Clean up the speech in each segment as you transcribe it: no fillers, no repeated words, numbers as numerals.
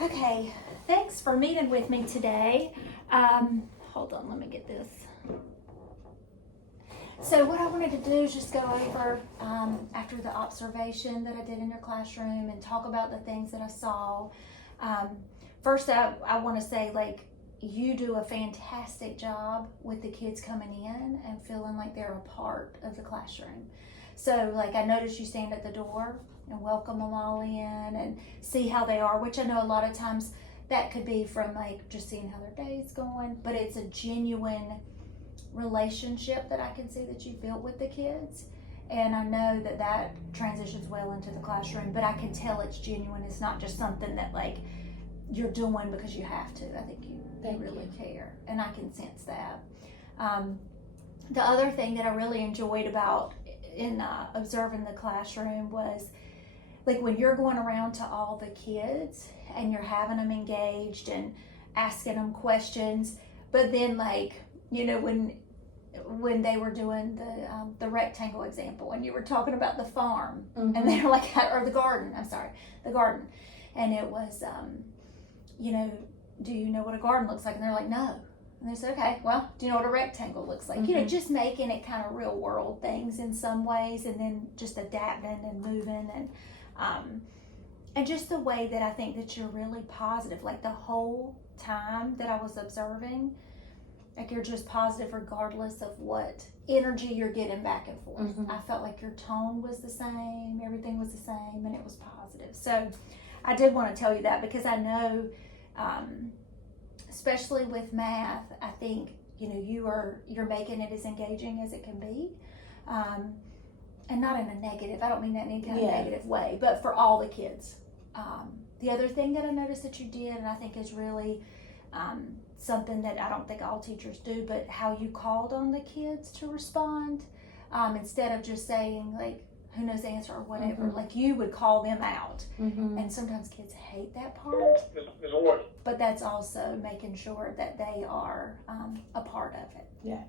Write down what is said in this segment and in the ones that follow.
Okay, thanks for meeting with me today. Hold on, let me get this. So what I wanted to do is just go over after the observation that I did in your classroom and talk about the things that I saw. First, I want to say, like, you do a fantastic job with the kids coming in and feeling like they're a part of the classroom. So, like, I noticed you stand at the door and welcome them all in and see how they are, which I know a lot of times that could be from, like, just seeing how their day's going, but it's a genuine relationship that I can see that you've built with the kids. And I know that that transitions well into the classroom, but I can tell it's genuine. It's not just something that, like, you're doing because you have to. I think you really care, and I can sense that. The other thing that I really enjoyed about in observing the classroom was, like, when you're going around to all the kids and you're having them engaged and asking them questions, but then, like, you know, when they were doing the rectangle example and you were talking about the farm, Mm-hmm. and they're like, or the garden, the garden, and it was, you know, do you know what a garden looks like? And they're like, no. And they said, okay, well, do you know what a rectangle looks like? Mm-hmm. You know, just making it kind of real world things in some ways, and then just adapting and moving, and just the way that I think that you're really positive, like the whole time that I was observing, like you're just positive regardless of what energy you're getting back and forth. Mm-hmm. I felt like your tone was the same, everything was the same, and it was positive. So I did want to tell you that because I know, especially with math, I think, you know, you're making it as engaging as it can be, and not in a negative. I don't mean that in any kind of negative way, but for all the kids. The other thing that I noticed that you did, and I think is really something that I don't think all teachers do, but how you called on the kids to respond, instead of just saying, like, who knows the answer or whatever. Mm-hmm. Like, you would call them out. Mm-hmm. And sometimes kids hate that part, Ms. Ward. but that's also making sure that they are a part of it. Yeah.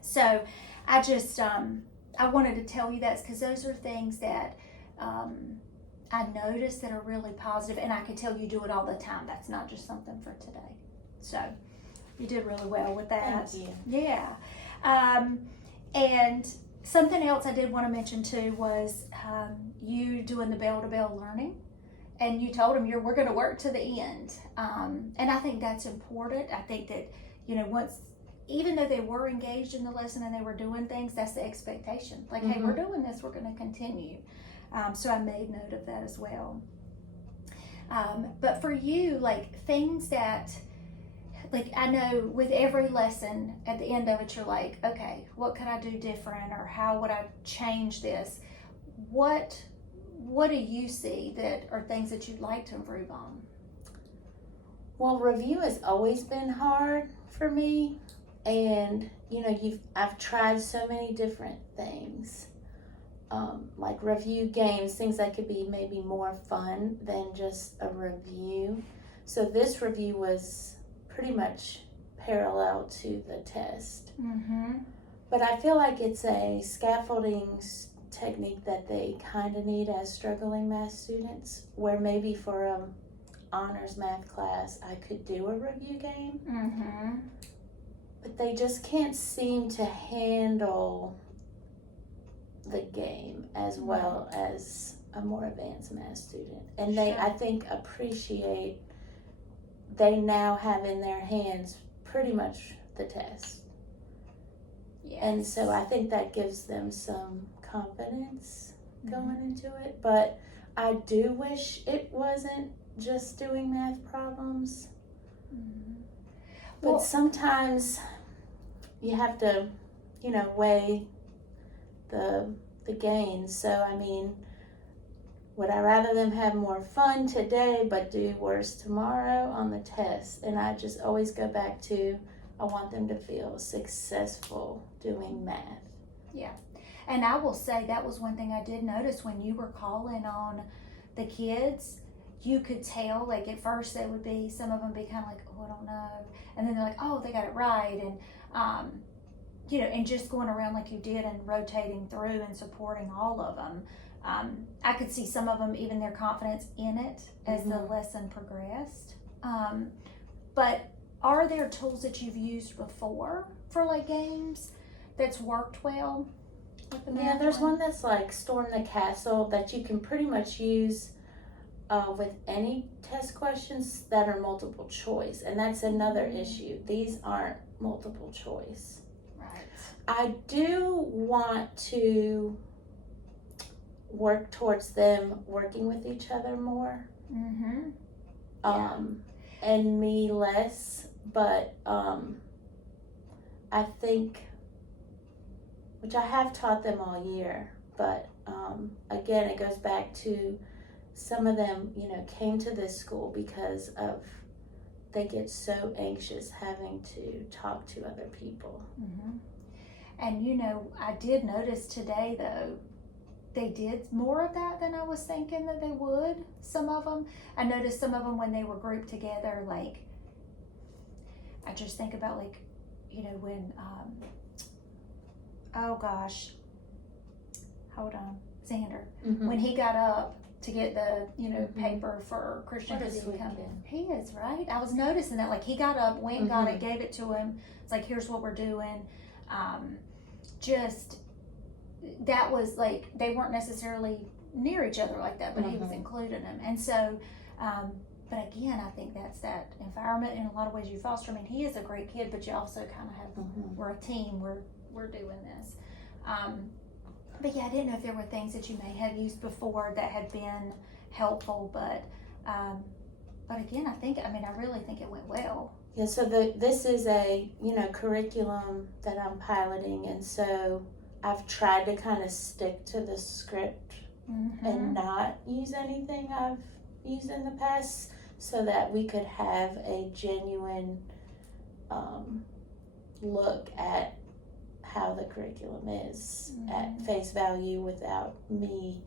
So I just, I wanted to tell you that because those are things that I noticed that are really positive, and I can tell you do it all the time. That's not just something for today. So you did really well with that. Thank you. Yeah. And something else I did want to mention too was you doing the bell-to-bell learning, and you told them we're going to work to the end. And I think that's important. I think that, you know, even though they were engaged in the lesson and they were doing things, that's the expectation. Like, hey, we're doing this, we're going to continue. So I made note of that as well. But for you, like, things that, like, I know with every lesson at the end of it, you're like, okay, what could I do different, or how would I change this? What do you see that are things that you'd like to improve on? Well, review has always been hard for me, and you know, I've tried so many different things, like review games, things that could be maybe more fun than just a review. So this review was pretty much parallel to the test. Mm-hmm. But I feel like it's a scaffolding technique that they kind of need as struggling math students, where maybe for an honors math class I could do a review game, Mm-hmm. but they just can't seem to handle the game as well as a more advanced math student. And they, Sure. I think, appreciate they now have in their hands pretty much the test. Yes. And so I think that gives them some confidence going into it. But I do wish it wasn't just doing math problems. Mm-hmm. But Well, sometimes you have to, you know, weigh the gains. So, I mean, would I rather them have more fun today but do worse tomorrow on the test? And I just always go back to, I want them to feel successful doing math. Yeah. And I will say that was one thing I did notice when you were calling on the kids. You could tell, like, at first they would be, some of them be kind of like, oh, I don't know. And then they're like, oh, they got it right. And, you know, and just going around like you did and rotating through and supporting all of them. I could see some of them, even their confidence in it as the Mhm. lesson progressed. But are there tools that you've used before for like games that's worked well with the math? Yeah, there's one that's like Storm the Castle that you can pretty much use with any test questions that are multiple choice, and that's another issue. These aren't multiple choice. Right. I do want to work towards them working with each other more, Mm-hmm. and me less, but I think, which I have taught them all year, but again, it goes back to some of them, came to this school because of they get so anxious having to talk to other people. Mm-hmm. And I did notice today though, they did more of that than I was thinking that they would. Some of them, I noticed some of them when they were grouped together, like, I just think about like, when, oh gosh, hold on, Xander, Mm-hmm. when he got up to get the, Mhm. paper for Christian What a because he sweet come kid. in. He is, right? I was noticing that, like, he got up, went, got it, gave it to him. It's like, here's what we're doing. Just, that was like, they weren't necessarily near each other like that, but he was Mhm. including them. And so, but again, I think that's that environment in a lot of ways you foster. I mean, he is a great kid, but you also kind of have, Mhm. we're a team, we're doing this. But yeah, I didn't know if there were things that you may have used before that had been helpful, but again, I really think it went well. Yeah, so this is a curriculum that I'm piloting, and so I've tried to kind of stick to the script Mm-hmm. and not use anything I've used in the past, so that we could have a genuine look at how the curriculum is at face value without me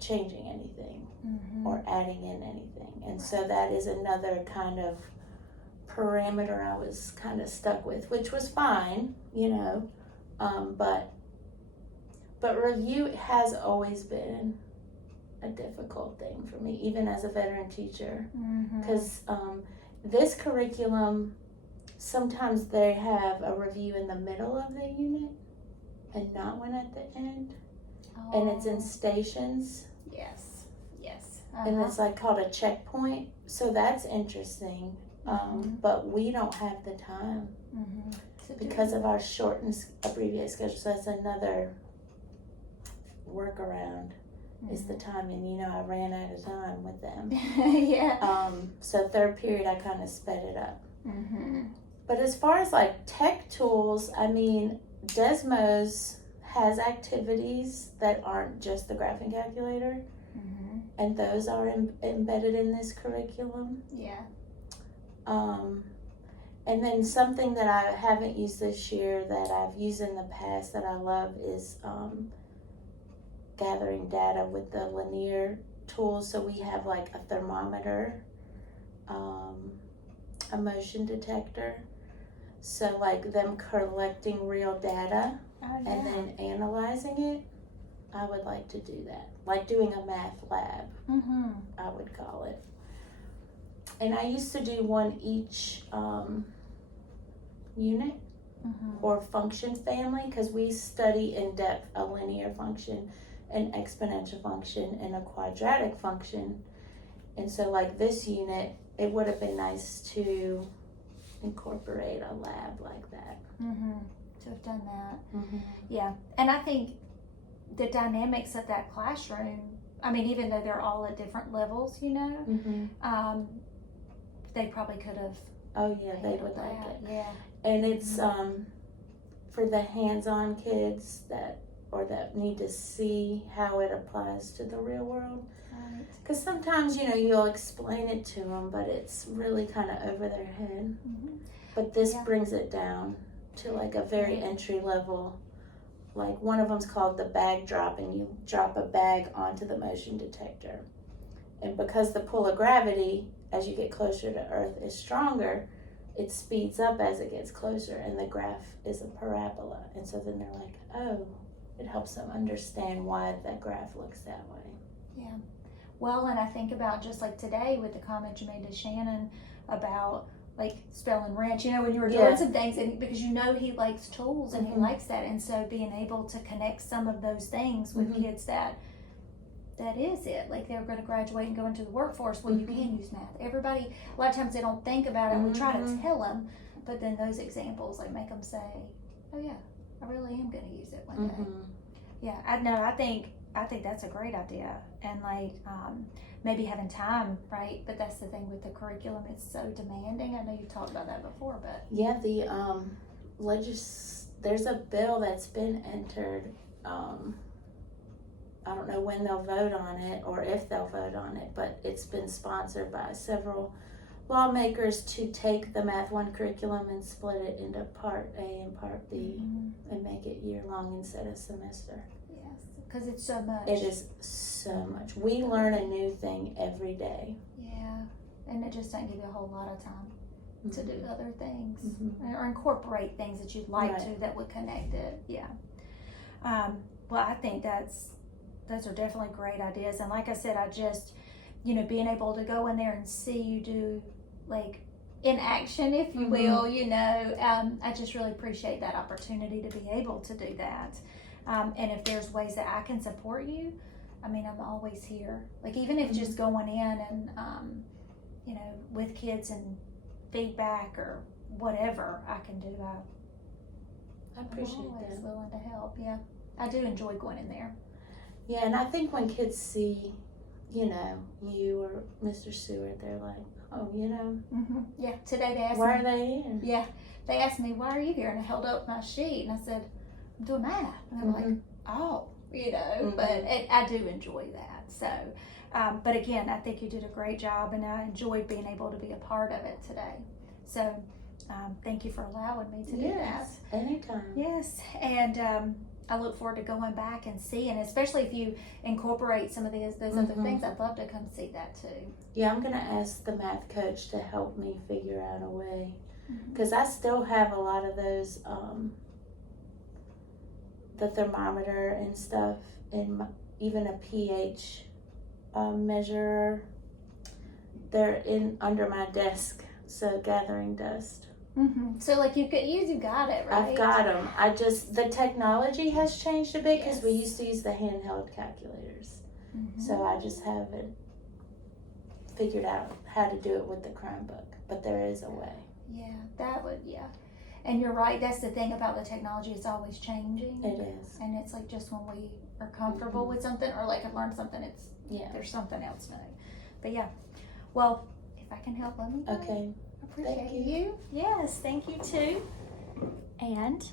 changing anything Mm-hmm. or adding in anything. And so that is another kind of parameter I was kind of stuck with, which was fine, but review has always been a difficult thing for me, even as a veteran teacher, Mm-hmm. because this curriculum, sometimes they have a review in the middle of the unit and not one at the end, and it's in stations. Yes. And it's like called a checkpoint, so that's interesting. But we don't have the time because of our shortened abbreviated schedule. So that's another workaround is the time, and I ran out of time with them. Yeah. So third period I kind of sped it up. Mm-hmm. But as far as like tech tools, I mean, Desmos has activities that aren't just the graphing calculator. Mm-hmm. And those are embedded in this curriculum. Yeah. And then something that I haven't used this year that I've used in the past that I love is gathering data with the linear tools. So we have like a thermometer, a motion detector. So like them collecting real data and then analyzing it. I would like to do that, like doing a math lab, I would call it. And I used to do one each unit or function family, because we study in depth a linear function, an exponential function, and a quadratic function. And so like this unit, it would have been nice to incorporate a lab like that. To have done that. Yeah. And I think the dynamics of that classroom, I mean, even though they're all at different levels, they probably could have. Oh yeah, they handled would like that. it. Yeah. And it's for the hands-on kids that need to see how it applies to the real world. Right. Because sometimes you'll explain it to them, but it's really kind of over their head. But this brings it down to like a very entry level. Like one of them's called the bag drop, and you drop a bag onto the motion detector. And because the pull of gravity, as you get closer to Earth, is stronger, it speeds up as it gets closer, and the graph is a parabola. And so then they're like, oh, it helps them understand why that graph looks that way. Well, and I think about just like today with the comment you made to Shannon about like spelling wrench, you know, when you were doing Yeah. some things, and because you know he likes tools and Mhm. he likes that, and so being able to connect some of those things with Mhm. kids that is it, like they're going to graduate and go into the workforce. Well, you Mhm. can use math. Everybody, a lot of times they don't think about it. We try to Mhm. tell them, but then those examples like make them say, "Oh yeah, I really am going to use it one day." Mhm. Yeah, I know. I think that's a great idea, and like maybe having time, right? But that's the thing with the curriculum; it's so demanding. I know you've talked about that before, but Yeah, the there's a bill that's been entered. I don't know when they'll vote on it or if they'll vote on it, but it's been sponsored by several lawmakers to take the Math 1 curriculum and split it into Part A and Part B and make it year-long instead of semester. yes, because it's so much. It is so much. We learn a new thing every day. Yeah, and it just doesn't give you a whole lot of time to do other things Mhm. or incorporate things that you'd like Right. to that would connect it. Yeah. Well, I think those are definitely great ideas, and like I said, I just, being able to go in there and see you do like in action, if you will, I just really appreciate that opportunity to be able to do that. And if there's ways that I can support you, I mean, I'm always here. Like even if just going in and with kids and feedback or whatever I can do, I I'm appreciate always that. willing to help. Yeah, I do enjoy going in there. Yeah, and I think when kids see, you or Mr. Stewart, they're like, oh, Yeah, today they asked why me. are they here? Yeah, they asked me, "Why are you here?" And I held up my sheet and I said, "I'm doing math." And they're like, "Oh, But I do enjoy that. So, but again, I think you did a great job, and I enjoyed being able to be a part of it today. So, thank you for allowing me to do that. Yes, anytime. Yes, and I look forward to going back and seeing, especially if you incorporate some of those other things. I'd love to come see that too. Yeah, I'm gonna ask the math coach to help me figure out a way, because I still have a lot of those, the thermometer and stuff, and even a pH measurer. They're under my desk, so gathering dust. So like you got it, right? I've got them. The technology has changed a bit because we Yes. used to use the handheld calculators. So I just haven't figured out how to do it with the Chromebook, but there is a way. Yeah. And you're right, that's the thing about the technology, it's always changing. It is. And it's like just when we are comfortable with something or like have learned something, Yeah. there's something else new. But yeah, well, if I can help, let me know. Okay. I appreciate Thank you. you. Yes, thank you too. And